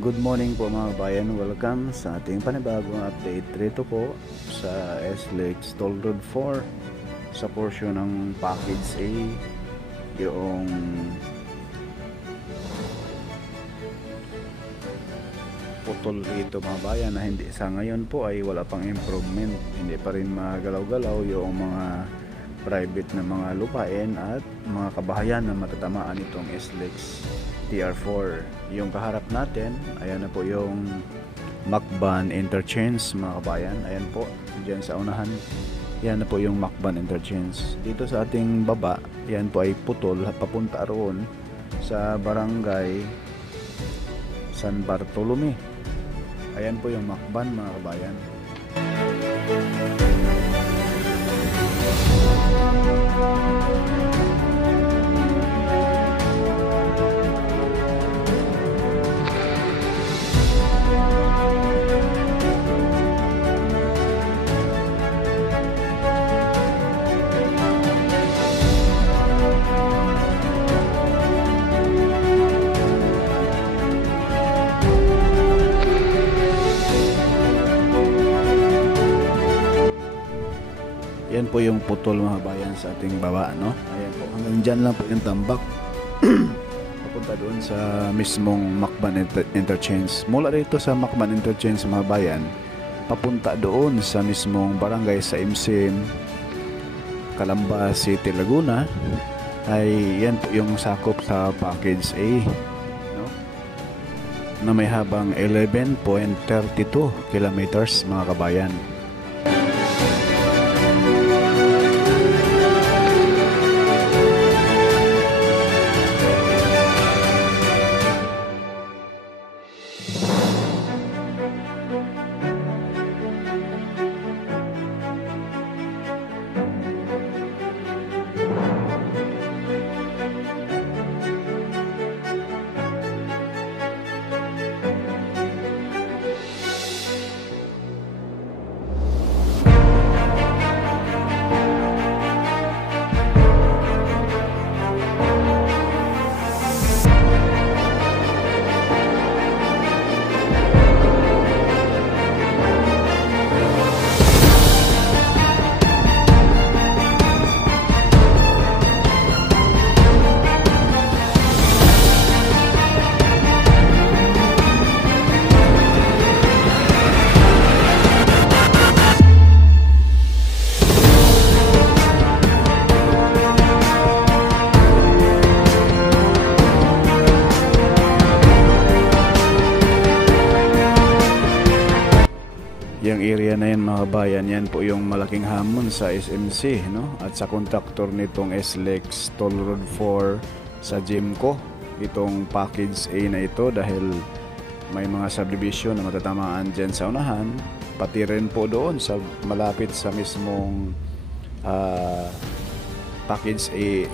Good morning po mga bayan, welcome sa ating panibagong update rito po sa SLEX Toll Road 4 sa portion ng Package A, yung putol rito mga bayan na hindi sa ngayon po ay wala pang improvement, hindi pa rin magalaw-galaw yung mga private na mga lupain at mga kabahayan na matatamaan itong SLEX TR4. Yung kaharap natin, ayan na po yung Macban Interchange mga kabayan. Ayan po, dyan sa unahan, yan na po yung Macban Interchange. Dito sa ating baba, yan po ay putol papunta roon sa barangay San Bartolome. Ayan po yung Macban mga kabayan. Yan po yung putol mga bayan sa ating baba, no? Ayan po, hanggang dyan lang po yung tambak papunta doon sa mismong Macban Interchange. Mula dito sa Macban Interchange mga bayan, papunta doon sa mismong barangay sa IMSIM Calamba City, Laguna, ay yan po yung sakop sa Package A, no? Na may habang 11.32 kilometers mga kabayan. Yung area na yan mga bayan, yan po yung malaking hamon sa SMC, no? At sa kontraktor nitong SLEX Toll Road 4 sa GEMCO, itong Package A na ito, dahil may mga subdivision na matatamaan dyan sa unahan, pati rin po doon sa malapit sa mismong Package A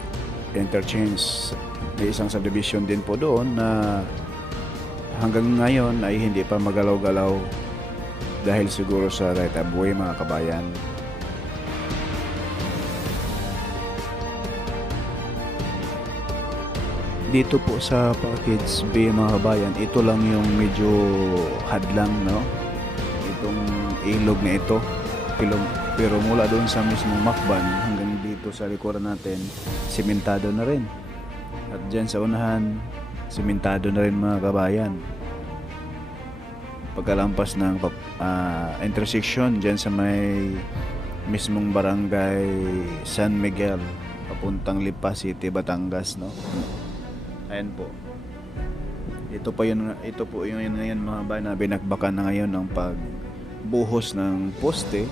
Interchange, may isang subdivision din po doon na hanggang ngayon ay hindi pa magalaw-galaw dahil siguro sa right of way mga kabayan. Dito po sa Package B mga kabayan, ito lang yung medyo hadlang, no? Itong ilog na ito. Pero mula doon sa mismong Macban hanggang dito sa likuran natin, simentado na rin. At dyan sa unahan, simentado na rin mga kabayan. Pagkalampas ng intersection dyan sa may mismong barangay San Miguel papuntang Lipa City, Batangas, no? Ayan po. Ito po yung ngayon mga bayan na binakbakan na ngayon ng pagbuhos ng poste